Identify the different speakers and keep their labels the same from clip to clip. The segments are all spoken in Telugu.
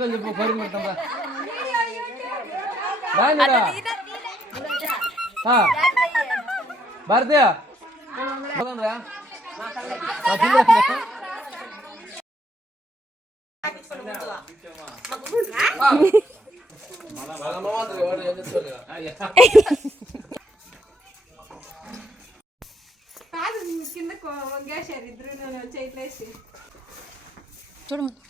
Speaker 1: పెట్టని చెప్పు కోరిక పెడతాం రాయనరా భారతీయ.
Speaker 2: కాదు వంగేశారు ఇద్దరు నేను చేయట్లేసి
Speaker 3: చూడు
Speaker 2: నేను పెద్ద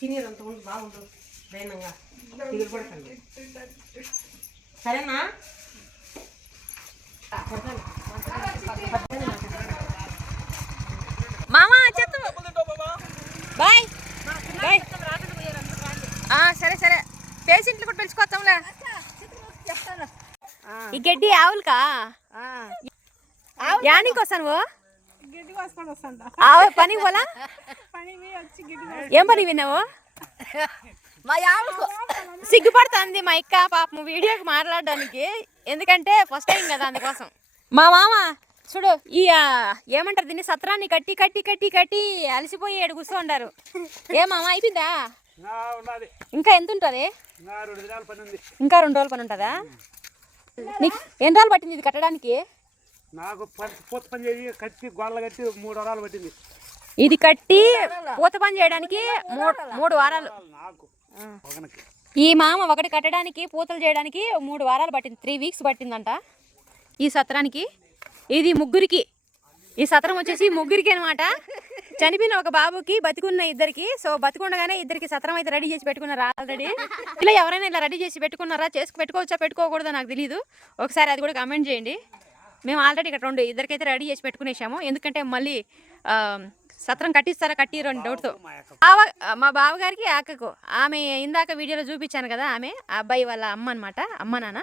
Speaker 4: తినేదంత ఉండు బాగుండు. దైనంగా. దిగులు పడకండి. సరేనా?
Speaker 3: మామ చెత్త. బాయ్. బాయ్. ఆ, సరే సరే. పేషెంట్లు కూడా పిలుచుకొస్తాంలే. ఈ గడ్డి ఆవులకా? యానికి వస్తాను నువ్వు పోలా?
Speaker 2: పని గిడ్డి
Speaker 3: ఏం పని విన్నావు సిగ్గుపడుతుంది మా ఇక్క పాపం వీడియోకి మాట్లాడడానికి. ఎందుకంటే ఫస్ట్ టైం కదా అందుకోసం. మా మామ చూడు ఈ ఏమంటారు దీన్ని? సత్రాన్ని కట్టి కట్టి కట్టి కట్టి అలసిపోయి ఏడు కూర్చోండారు. ఏ మామ అయిపోయిందా?
Speaker 5: ఉన్నది.
Speaker 3: ఇంకా ఎంత ఉంటుంది
Speaker 5: నా రెండు దినాల పని ఉంది.
Speaker 3: ఇంకా రెండు రోజులు పని ఉంటుందా? నీకు ఎన్ని రోజులు పట్టింది ఇది కట్టడానికి?
Speaker 5: నాకు పని పూత పని చేసి కట్టి గొడవలు కట్టి మూడు వరాలు పట్టింది.
Speaker 3: ఇది కట్టి పూత పని చేయడానికి మూడు మూడు వారాలు.
Speaker 5: నాకు
Speaker 3: ఈ మామ ఒకటి కట్టడానికి పూతలు చేయడానికి మూడు వారాలు పట్టింది. త్రీ వీక్స్ పట్టిందంట ఈ సత్రానికి. ఇది ముగ్గురికి. ఈ సత్రం వచ్చేసి ముగ్గురికి అనమాట చనిపోయిన ఒక బాబుకి బతికున్న ఇద్దరికి. సో బతికుండగానే ఇద్దరికి సత్రం అయితే రెడీ చేసి పెట్టుకున్నారు ఆల్రెడీ ఇలా ఎవరైనా ఇలా రెడీ చేసి పెట్టుకున్నారా? చేసుకు పెట్టుకోవచ్చా? పెట్టుకోకూడదో? నాకు తెలియదు ఒకసారి అది కూడా కమెంట్ చేయండి. మేము ఆల్రెడీ ఇక్కడ రెండు ఇద్దరికైతే రెడీ చేసి పెట్టుకునేసాము. ఎందుకంటే మళ్ళీ సత్రం కట్టిస్తారా కట్టిరు అని డౌట్తో బావ మా బావగారికి అక్కకు. ఆమె ఇందాక వీడియోలో చూపించాను కదా ఆమె ఆ అబ్బాయి వాళ్ళ అమ్మ అనమాట అమ్మ నాన్న.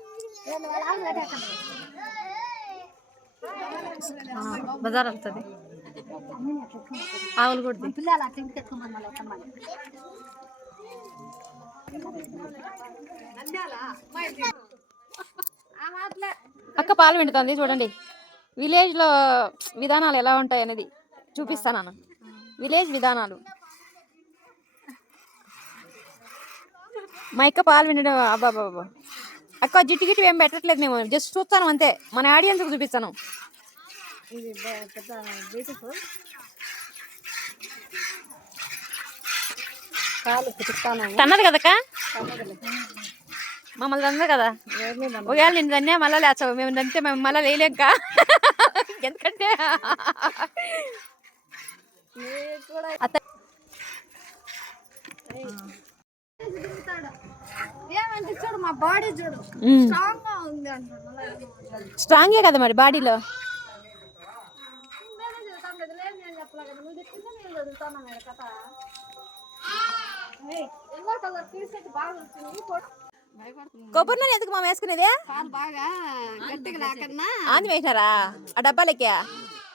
Speaker 2: బజార్ నువ్వు
Speaker 1: ఆవులు కూడా పిల్లలు అట్లా
Speaker 3: ఇంటికి వెళ్తుంది అక్క పాలు పిండుతుంది చూడండి. విలేజ్లో విధానాలు ఎలా ఉంటాయి అనేది చూపిస్తాను విలేజ్ విధానాలు. మా ఇక్క పాలు పిండడం అబ్బా బాబా అక్క జిట్టు గిట్టు ఏం పెట్టట్లేదు మేము. జస్ట్ చూస్తాను అంతే. మన ఆడియన్స్కి చూపిస్తాను. తన్నది కదక్క? మమ్మల్ని తన్నది కదా? ఒకవేళ నేను తన్నా మళ్ళీ లేచావు మేము తంతే మేము మళ్ళీ లేలేక ఎందుకంటే అత్త
Speaker 2: ఏమంటే చూడు మా బాడీ చూడు. స్ట్రాంగ్గా ఉంది అంటున్నా.
Speaker 3: స్ట్రాంగే కదా మరి బాడీలో? కొబ్బరి నూనె ఎందుకు మా వేసుకునేది?
Speaker 2: బాగా గట్టిగా లేకన్నా
Speaker 3: ఆంది వేసినారా? ఆ డబ్బాలకి?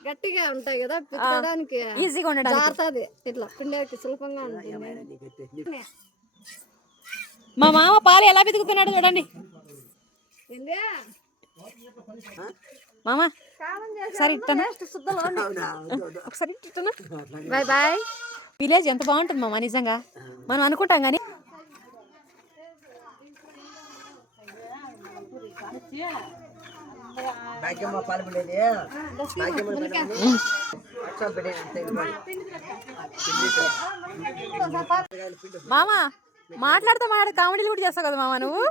Speaker 2: గట్టిగా ఉంటాయి కదా పిచ్చడానికి
Speaker 3: ఈజీగా ఉండడానికి.
Speaker 2: జారుతుంది ఇట్లా పిండేకి సులభంగా ఉంటుంది.
Speaker 3: మా మామ పాలు ఎలా పితుకుతున్నాడు చూడండి.
Speaker 2: ఏంది
Speaker 3: మామ
Speaker 2: కాలం
Speaker 3: ఒకసారి ఇట్టనా? ఒకసారి ఇట్టనా? Bye bye. విలేజ్ ఎంత బాగుంటుంది మామ నిజంగా. మనం అనుకుంటాం కానీ. మామ మాట్లాడుతూ మాట్లాడు కామెడీలు కూడా చేస్తావు కదా మామ నువ్వు?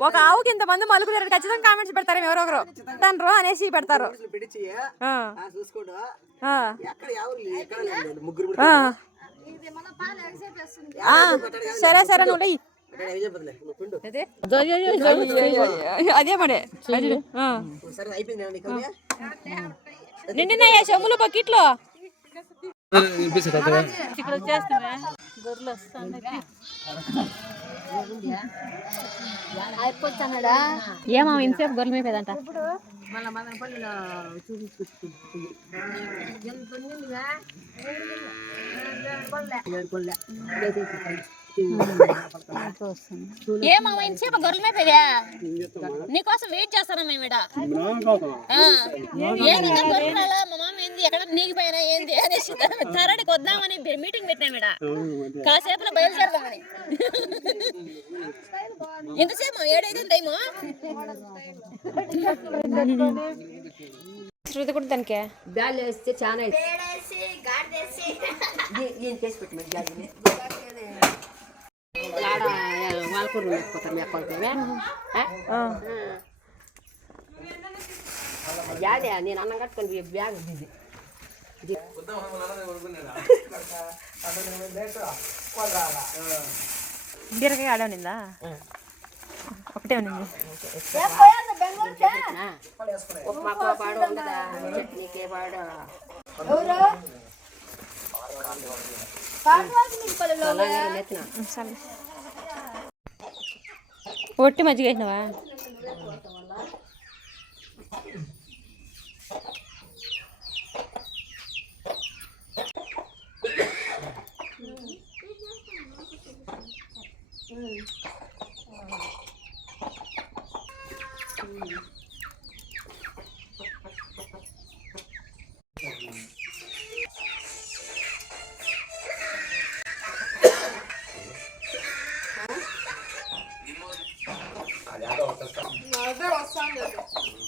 Speaker 3: ఒక ఆవుకి ఇంతమంది మలుపులు ఎరడు ఖచ్చితంగా కామెంట్స్ పెడతారు ఎవరో ఒకరు. తండ్రు అనేసి పెడతారు. సరే సరే నువ్వు అదే? మడే. ఆ.
Speaker 1: సరే అయిపోయింది ఉంది?
Speaker 3: నిండినాయా చెమ్ములు బకెట్లో ఏమా ఇంతసేపు గొర్రెలు మేపేదంట ఏమా ఇంతసేపు గొర్రెలు మేపేదా నీకోసం వెయిట్ చేస్తాను మేము. ఆ. ఏంది గొర్రెలు రాలా? మా మామ ఏంది? ఎక్కడ నీగిపోయినా ఏంది? అనేసి తరడికి వద్దామని మీటింగ్ పెట్టాం ఈడ కాసేపులో బయలుదేరదామని. ఎంతసేపు ఏడైతే టైము? శృతి కూడా దానికే
Speaker 4: బ్యాల్ వేస్తే చాలా ఆడ వాళ్ళకూరు లేకపోతారు మీ అక్కడికి యాదే నేను అన్నం కట్టుకొని బ్యాగ్ బిజీ
Speaker 3: బీరకాయ ఆడ ఉన్నిందా? ఒకటే ఉన్నింది.
Speaker 4: ఉప్మా పాడు ఉండదా చట్నీకే పాడు.
Speaker 3: సరే. ఒట్టి మజ్జిగ వేసినావా?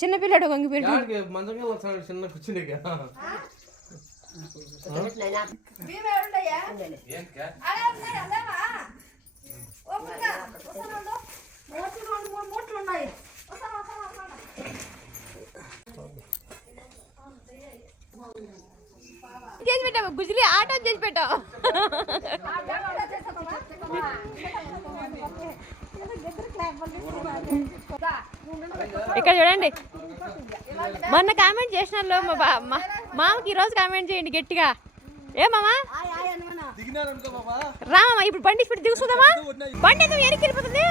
Speaker 3: చిన్న పిల్లడు వంగిపోయి
Speaker 5: మంచం చిన్న కూర్చుండే
Speaker 3: చేసి పెట్టావు? గుజిలి ఆటో చేసి పెట్టావు. ఇక్కడ చూడండి. మొన్న కామెంట్ చేసిన మా బా- మామకి ఈరోజు కామెంట్ చేయండి గట్టిగా. ఏ మామా? రామా ఇప్పుడు బండి ఇప్పుడు దిగుతుందామా బండి ఎందుకు వెనక్కి వెళ్ళిపోతుంది